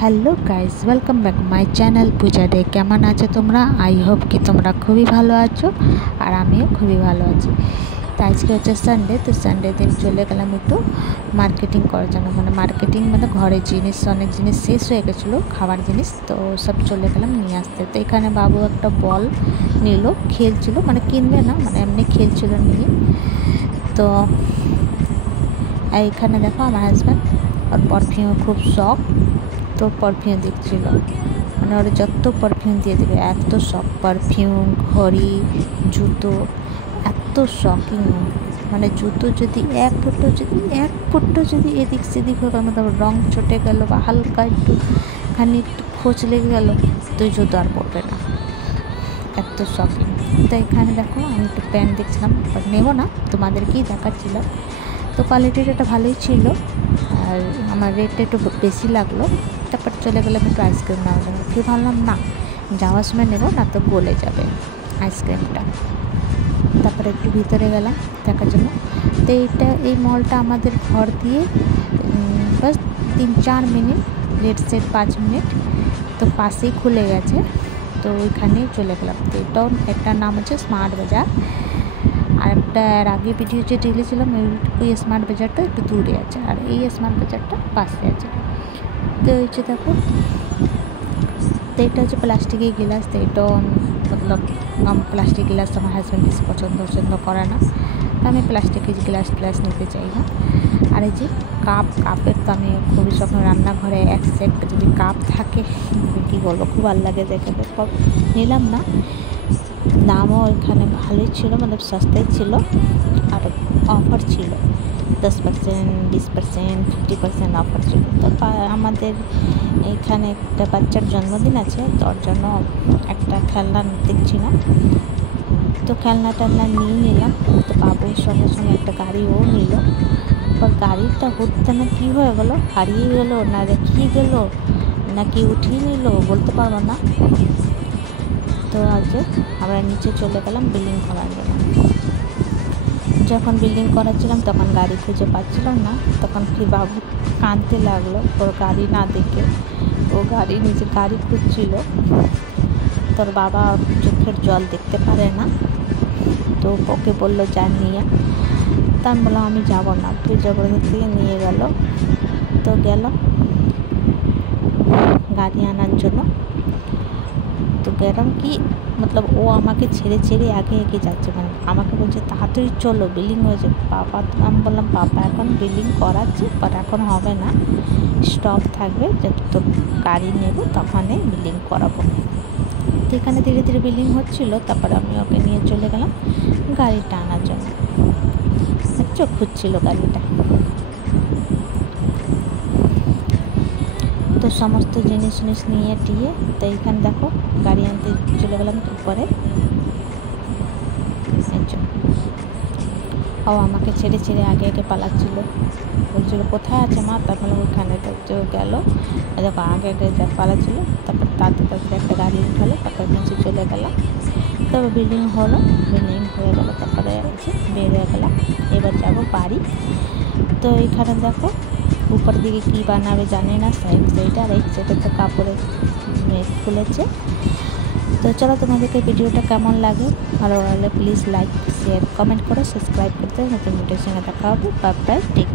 Hello guys, welcome back my channel Puja day. কেমন আছো তোমরা? আই হোপ কি তোমরা খুবই ভালো আছো, আর আমিও খুবই ভালো আছি। তো আজকে হচ্ছে সানডে, তো সানডে দিন চলে গেলাম একটু মার্কেটিং করার জন্য। মার্কেটিং ঘরের জিনিস, অনেক জিনিস শেষ হয়ে গেছিলো, খাবার জিনিস, তো সব চলে গেলাম নিয়ে আসতে। তো এখানে বাবু একটা বল নিল, খেলছিল, কিনবে না, এমনি খেলছিল নিয়ে। তো এইখানে দেখো আমার হাজব্যান্ড, ওর পারফিউম খুব শখ, তো পারফিউম দিচ্ছিল, ওরা যত পারফিউম দিয়ে দেবে, এত শখ। পারফিউম, ঘড়ি, জুতো, এত শখিং। জুতো যদি এক ফুটো যদি এদিক সেদিক হোক, রং চটে গেল বা হালকা একটু খোঁচ লেগে গেল, তো জুতো আর পড়বে না, এত শখিং। তো এখানে দেখো আমি একটু প্যান্ট দেখছিলাম, বাট নেবো না, তোমাদেরকেই দেখাচ্ছিলাম। তো কোয়ালিটিটা ভালোই ছিল, আর আমার রেটটা একটু বেশি লাগলো। তারপর চলে গেলাম একটু আইসক্রিম নেওয়ার জন্য। ফির ভাবলাম না, যাওয়ার সময় নেবো না তো গলে যাবে আইসক্রিমটা। তারপরে একটু ভিতরে গেলাম দেখার জন্য। তো এই মলটা আমাদের ঘর দিয়ে বাস 3-4 মিনিট, লেট সেট 5 মিনিট, তো পাশেই খুলে গেছে, তো ওইখানেই চলে গেলাম। তো এটাও, একটার নাম হচ্ছে স্মার্ট বাজার, আর একটা এর আগে ভিডিও যে ঢেলেছিলাম ওই স্মার্ট বাজারটা একটু দূরে আছে, আর এই স্মার্ট বাজারটা পাশে আছে। তো হচ্ছে দেখো, তো এটা হচ্ছে প্লাস্টিকের গিলাস। তো এটাও প্লাস্টিক গিলাস আমার হাজব্যান্ড বেশি পছন্দ করে না, তো আমি প্লাস্টিকের গ্লাস নিতে চাই না। আর এই যে কাপের তো আমি খুবই শখ, রান্নাঘরে একটা যদি কাপ থাকে, কী বলবো, খুব ভালো লাগে দেখে। নিলাম না, দামও এখানে ভালোই ছিল, সস্তাই ছিল, আর অফার ছিল 10%, 20%, 50% অফার ছিল। তো আমাদের এইখানে একটা বাচ্চার জন্মদিন আছে, তোর জন্য একটা খেলনা দেখছিলাম, তো খেলনাটা নিয়ে নিলাম। তো বাবুর সঙ্গে সঙ্গে একটা গাড়িও নিল, পর গাড়িটা হতে না কী হয়ে গেল, হারিয়ে গেল না রেখিয়ে গেল নাকি উঠিয়ে নিল, বলতে পারবো না। তো আজ আমরা নিচে চলে গেলাম বিলিং করার জন্য। যখন বিলিং করাচ্ছিলাম তখন গাড়ি খুঁজে পাচ্ছিলাম না, তখন কি বাবু কাঁদতে লাগলো, ওর গাড়ি না দেখে। ও নিজের গাড়ি খুঁজছিল, তোর বাবা চোখের জল দেখতে পারে না, তো ওকে বললো যা নিয়ে। তা আমি বললাম আমি যাবো না, তুই জবরদস্তি নিয়ে গেল। তো গেল গাড়ি আনার জন্য। তো গেলাম কি, ও আমাকে ছেড়ে আগে যাচ্ছে, আমাকে বলছে তাড়াতাড়ি চলো, বিলিং হয়েছে। আমি বললাম পাপা এখন বিলিং করাচ্ছি, বাট এখন হবে না, স্টপ থাকবে, যত তোর গাড়ি নেব তখনই বিলিং করাবো। তো এখানে ধীরে ধীরে বিলিং হচ্ছিলো, তারপরে আমি ওকে নিয়ে চলে গেলাম গাড়িটা আনার জন্য। চোখ খুঁজছিল গাড়িটা। তো সমস্ত জিনিস নিয়ে টিয়ে, তো এইখানে দেখো গাড়ি আনতে চলে গেলাম উপরে। ও আমাকে ছেড়ে আগে পালাচ্ছিল, বলছিল কোথায় আছে মা, তারপরে ওখানে তো গেল, দেখো আগে পালাচ্ছিল। তারপর তাড়াতাড়ি একটা গাড়ি উঠালো, তারপর নিচে চলে গেলাম। তারপর বিল্ডিং হয়ে গেলো, তারপরে বের হয়ে গেলাম। এবার যাবো বাড়ি। তো এইখানে দেখো উপর দিকে কী বানাবে জানি না, সাইড আর এই সাইডে তো কাপড়ে খুলেছে। তো চলো, তোমাদেরকে ভিডিওটা কেমন লাগে, ভালো লাগলে প্লিজ লাইক, শেয়ার, কমেন্ট করো, সাবস্ক্রাইব করতে। নতুন ভিডিওর সঙ্গে দেখা হবে। Bye bye, take.